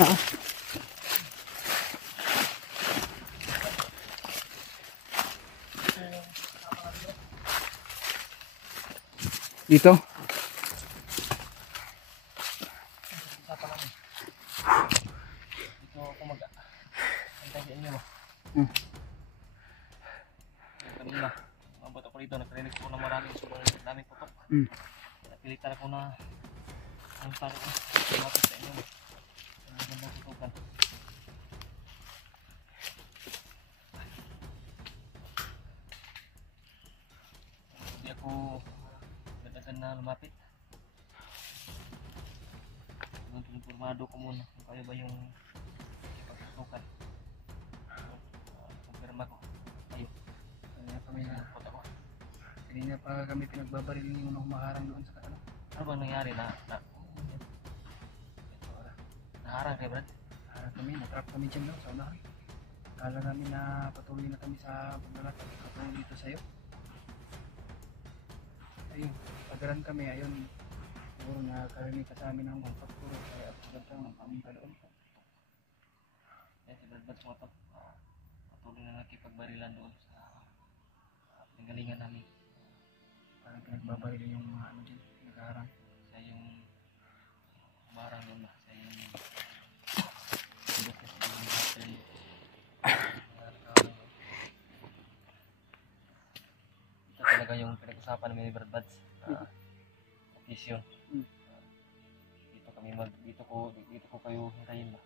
Dito. Dito ako mag-antay sa inyo. Kanina, mabot ako dito, nakarinig ko na maraming daming putok. Napilitan ako na ang taro ko. Lumapit sa inyo. Ang magandang putukan. Hindi ako dadagan na lumapit. Informado ko muna kung kaya ba yung ipagputukan. Kumpirma ko. Ayun. Kanina pa kami pinagbabaril yung humaharang doon sa ano. Ano bang nangyari na naharang kayo, Brad? Harang kami, natrap kami dyan doon sa unahan. Kala namin na patuloy na kami sa paglalakad. Patuloy dito sa'yo. Ayun, pagaran kami, ayun. Siguro nakarinig ka sa amin ng mga pagturo. Kaya pagod ka ng pamunta doon. Kaya si Brad sumatot. Patuloy na nakipagbarilan doon sa pinggalingan namin. Parang pinagbabaril yung mga ano dyan, nakaharang. Siya yung umarang doon ba? Siya yung ito talaga yung pinag-usapan namin ni Brad Buds. Occasion. Dito ko kayo hintayin ba?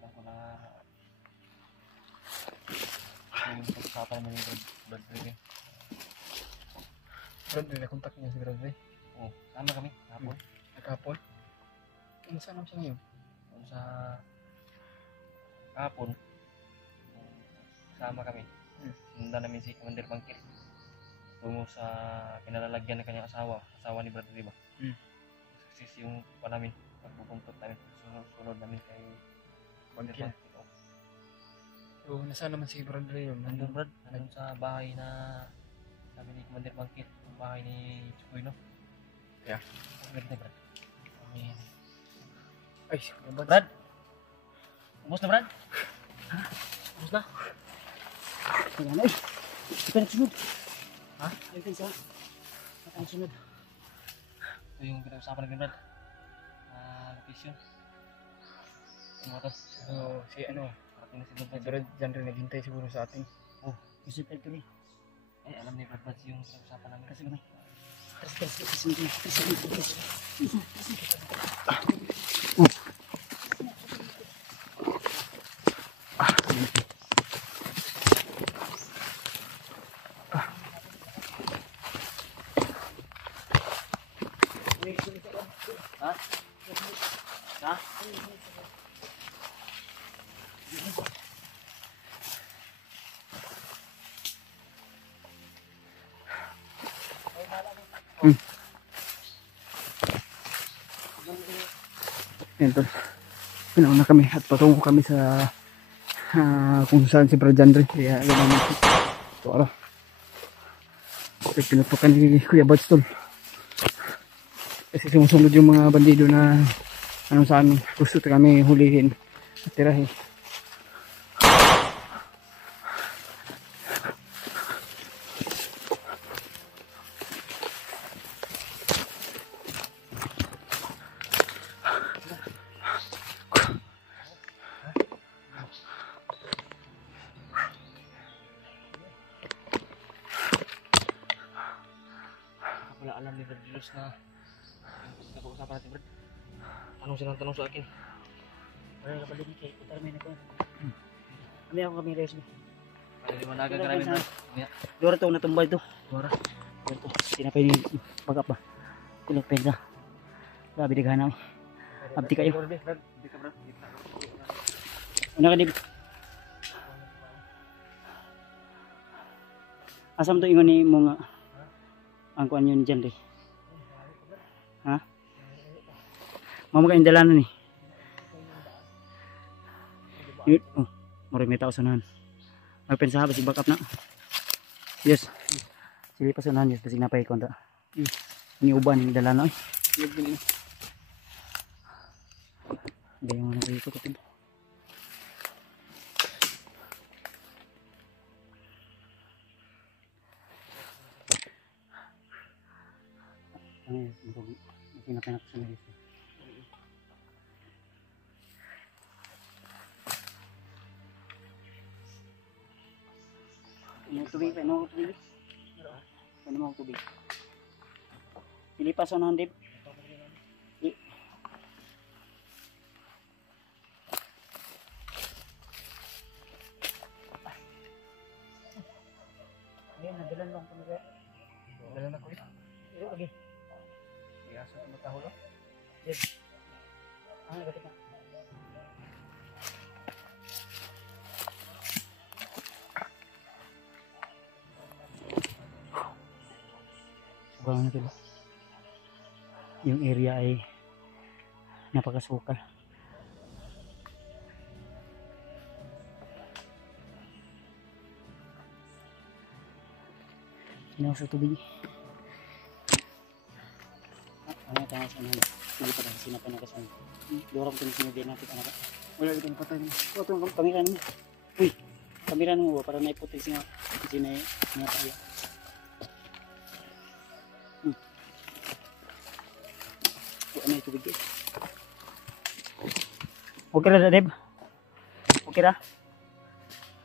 Alam ko na yung pinag-usapan namin ni Brad Buds. Brad, nila-contact niya si Brad Ray. Oo, sama kami, hapon. Nagkapon? Ano saan naman siya ngayon? Kung sa hapon, sama kami. Sinundan namin si Commander Bangkir tungo sa kinalalagyan ng kanyang asawa ni Brad Ray ba? Sukses yung pa namin, pagpupuntot namin, sunod namin kay Commander Bangkir. So, nasaan naman si Brad Ray yun? Nandun Brad, nandun sa bahay na sabi ni Commander Bangkir, yung bahay ni Chukoy, no? Yeah. Ganda Brad. Ay, Brad! Ubus na Brad? Ha? Ubus na? Kaya na eh. Ito ka nagsunod. Ha? Ay, ito isa. Ito ka nagsunod. Ito yung pinag-usapan namin Brad. Location. Ano ba ito? So, si ano, Ating na si Brad dyan rin naghintay siguro sa atin. Oh, visit tayo kami. eh alam ni Brad Buds yung pinag-usapan namin. Kasi kami. Ha? Yan to. Pinauna kami at patungo kami sa kung saan si Brad Jandre. Kaya gano'n naman. Ito ano. Pinutukan ni Kuya Buds tol. Kasi sumusunod yung mga bandido na ano sa amin. Gusto kami hulihin at tirahin. Wala alam ni Brad Luz na nag-uusapan natin Brad. Tanong silang tanong sa akin. Wala ka pala dito, kita namin ako. Kami ako kami res. Para di managa ka namin Brad. Dora to natumbay to. Dora. Ito, tinapay ni bagap ba. Kulit penda. Grabe daghan na. Abdi kayo. Una ka dib. Asam to ingon ni mo nga ang kuan yun dyan rin. Ha? Mama kayong dalanan ni. Yun. Oh, mura may tao sanahan. Magpensaha ba si backup na? Yes. Sige pa sanahan yes. Basig napay konta. Ini uban yung dalanan. Gayong ano kayo ito kapag. Ay, masinapanak sa nagis. Yung tubig, ano tubig? Ano mo tubig? Pilipas ano Dib? Ayan, nadalan lang kami kaya. Dala na ko ito. Ito lagi. Iasa ko matahulo. Yes. Ah, nagatik na. Sobrang natin. Yung area ay napakasukal. Sinaw sa tubig. Ano tayo sa mga hindi pa lang sinapa na kasi dorang kung sinubyan natin anak. Wala itong patay mo. Ito yung kamera mo. Uy, kamera mo ba para naiputin siya sinay niya tayo. Ano yung tubig eh? Okay ra Deb? Okay ra?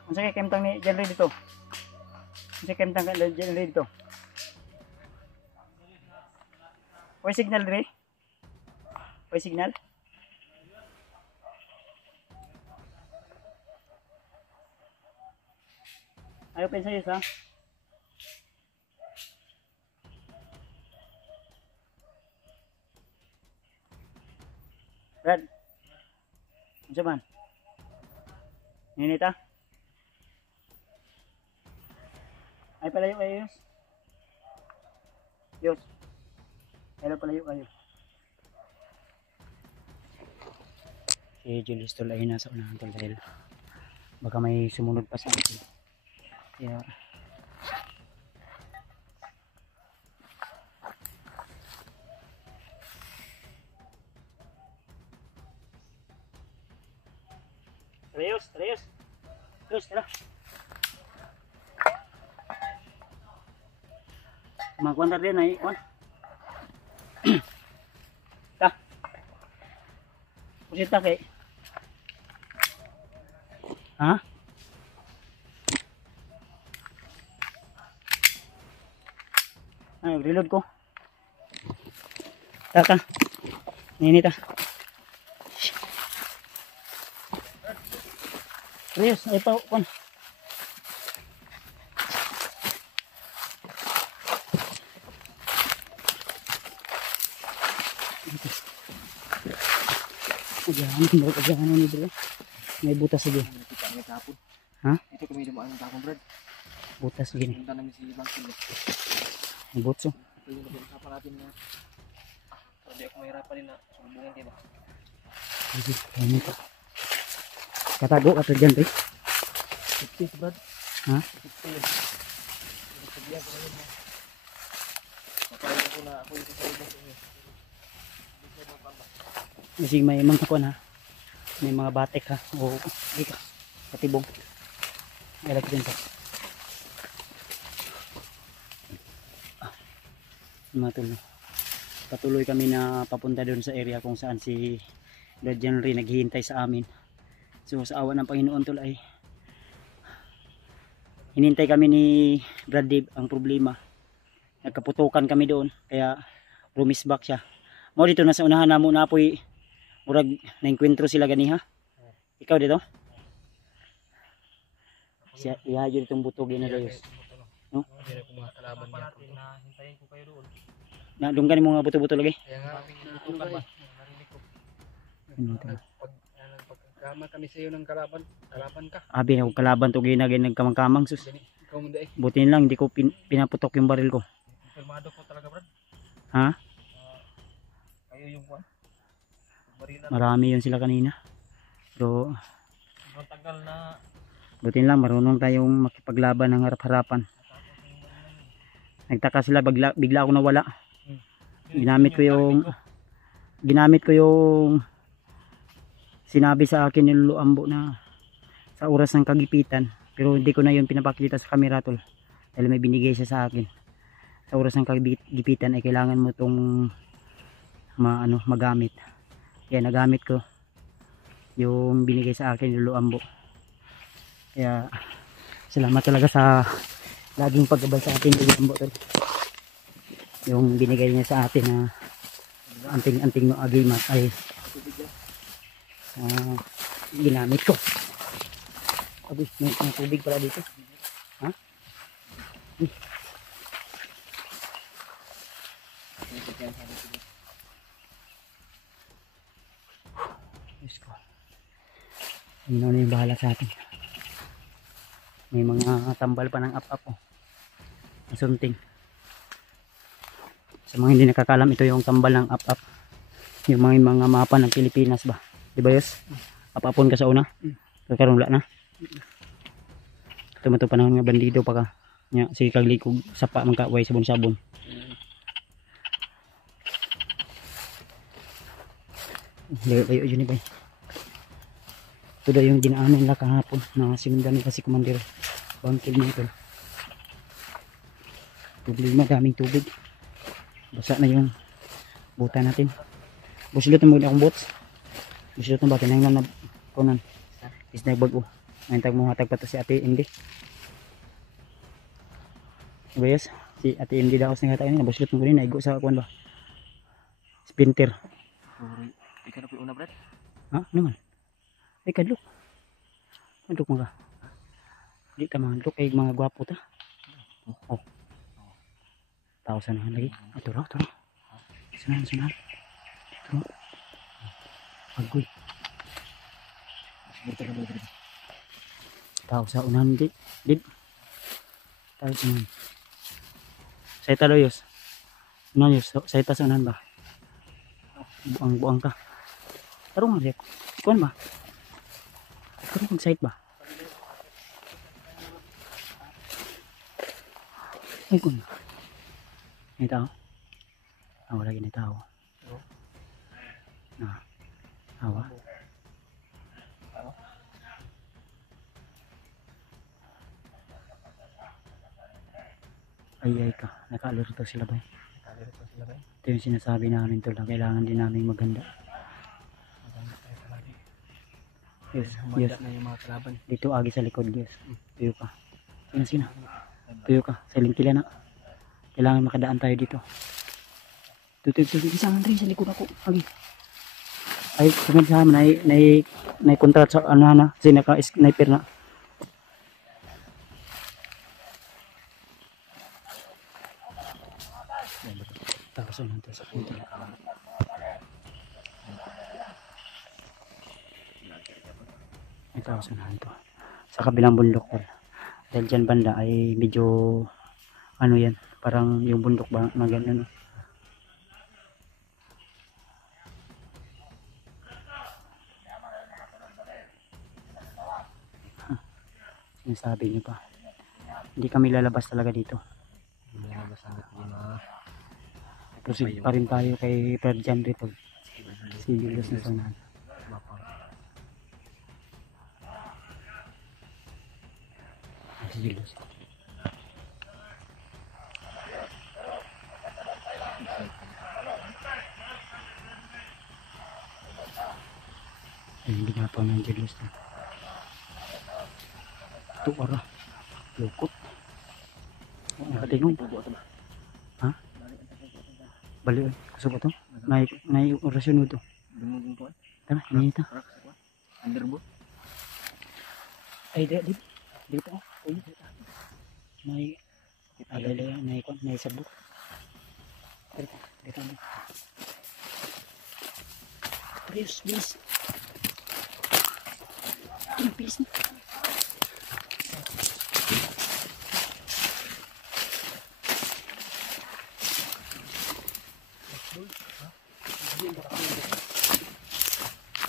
Unsa kay kemtang ni Jan Ray dito? Unsa kemtang ka Jan Ray dito? May signal Ray? May signal? Ayaw pa sa'yo sa? Brad? Ano man? Ninita? Ay palayo kayo Yus? Yus? Pero palayo kayo. Si Julius tol ay nasa unahan tol dahil baka may sumunod pa sa akin. Kaya Reyes, tara. Magkuantar din ay, on. Ta. Pusita kay. Ha? Ay, reload ko. Ta. Ninita. Reyes, ay pa, kon. Pagyahan ni bro. May butas lagi. May tapon. Ha? Ito kami dumaan ng tapon, Brad. Butas lagi. Punta namin si Bangkil. May butso. Ito yung nag-usapan natin na hindi ako mahirapan din na sumbungan kayo ba? Sige, ano ito? Katago ka dyan, eh. 50, Brad. Ha? 50 yun. Sabihan ko ngayon na. Makain ko na ako yung sasalubong ko niyo. Kasi may mga kuwan ha. May mga batek ha. O katibong. May lagi din pa. Matuloy. Patuloy kami na papunta doon sa area kung saan si Brad Henry naghihintay sa amin. So sa awa ng Panginoon tol ay hinintay kami ni Brad Dave. Ang problema nagkaputukan kami doon kaya rumisback siya. Mo dito nasa unahan na mo na apoy murag nainkwentro sila gani ha. Ikaw dito? Siya ihayo ditong butog na Diyos. No? Hindi na ko mga kalaban niya. Hintayin ko kayo doon. Na dunggan mo mga buto-buto lagi. Kaya nga butukan ba? Narinig ko. Pagkama kami sa iyo ng kalaban ka. Abi na kalaban to ginagay nagkamang-kamang sus. Ikaw hindi eh. Butin lang hindi ko pinaputok yung baril ko. Filmado ko talaga, Brad. Ha? Kayo yung one. Marami yun sila kanina. Pero Ang tagal na butin lang marunong tayong makipaglaban ng harap-harapan. Nagtaka sila bigla ako nawala. Ginamit ko yung sinabi sa akin ni Lolo Ambo na sa oras ng kagipitan, pero hindi ko na yun pinapakita sa camera tol, dahil may binigay siya sa akin. Sa oras ng kagipitan ay kailangan mo itong magamit. Kaya nagamit ko yung binigay sa akin ni Lolo Ambo. Kaya salamat talaga sa laging paggabal sa atin ni Lolo Ambo tol. Yung binigay niya sa atin na anting no agimat ay ginamit ko. Abi, may tubig pala dito. Ha? Diyos ko. Ano na yung bahala sa atin. May mga tambal pa ng up-up oh. Asunting. Sa mga hindi nakakalam, ito yung tambal ng up-up. Yung mga mapa ng Pilipinas ba? Diba yos? Up-upon ka sa una? Karon wala na. Tumato panahon nga bandido pa ka. Nya si kaglikog sapa man ka way sabon-sabon. Layo yun ba? Ito daw yung dinaanan nila kahapon na sinundan nila si Commander Bangkil Michael. Problema, daming tubig. Basa na yung buta natin. Busilot na maganda akong bots. Busilot na ba? Tinanglan na kunan. Is nagbago. Nantag mo hatag pa to si Ate Indy. Bayas, si Ate Indy daw sa nga tayo ni nabusilot mo rin naigo sa kuan ba. Splinter. Ikaw na po una, Brad? Ha? Ano man? Ay kadlok. Kadlok mga. Di ta mga kay mga gwapo ta. Oh. Tao sanahan lagi. Ito ra. Sanahan. Ito. Agoy. Tao sa unahan di. Tayo sa unahan. Saita do yos. Unahan yos. Saita sa unahan ba? Buang ka. Tarong nga siya. Ikuan ba? Tarong mag-site ba? Ay kun. May tao? Wala gini tao. Awa. Ay ka, naka-alerto sila ba? Ito yung sinasabi namin tol na kailangan din namin maganda. Yes. Na yung mga kalaban. Dito agi sa likod guys. Tuyo ka. Sina. Tuyo ka. Sa lingkila na. Kailangan makadaan tayo dito. Tuyo. Isang rin sa likod ako. Agi. Ay, sunod sa amin. Nai-contract sa ano na. Kasi naka-sniper na. Tapos nandito sa punto. Ito sa nandito. Sa kabilang bundok. Dahil dyan banda ay medyo ano yan. Parang yung bundok ba na gano'n. Sinasabi niyo pa. Hindi kami lalabas talaga dito. Proceed pa rin tayo kay Fred Jan Ripple. Si Julius na sanahan. Si Julius. Ay, hindi nga pa ng Julius na. Ito para. Lukot. Nakatingong. Ha? Bali, kusog ito? May orasyon mo ito. Tara, hindi ito. Underboot? Ay, dito. May adala, may sabot. Dito. Bilis. Bilis na.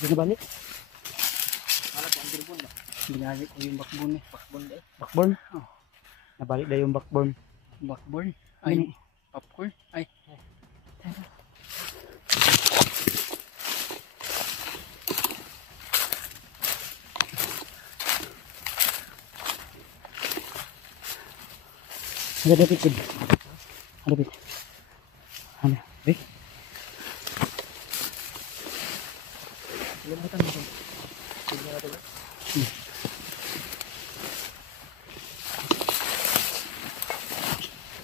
Hindi na balik? Binalik ko yung backbone eh. Backbone? Oh. Nabalik na yung backbone. Backbone? Ay, popcorn? Ay. Ada David Sid. Ada David. Ano? Eh? Limutan mo. Tignan natin.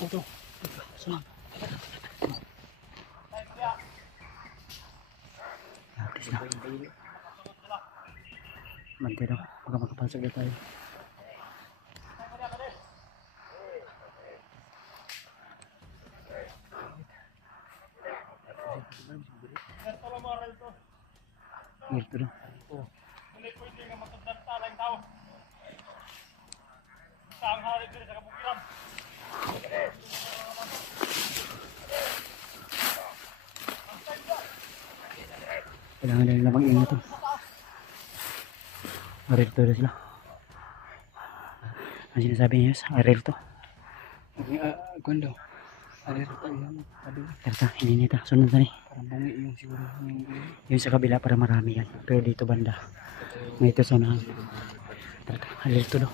Ito. Sunod. Atis na. Mantay daw. Baka makapasok na tayo. Ito daw. Kailangan nila mag-ingat ito. Aril to sila. Ang sinasabi niya sa aril to. Kuan daw. Alerta yan. Terta, hininita. Sunod na ni. Parang bungi yung siguro. Yung sa kabila para marami yan. Pero dito banda. Ngayon sa unahan. Terta, aril to daw.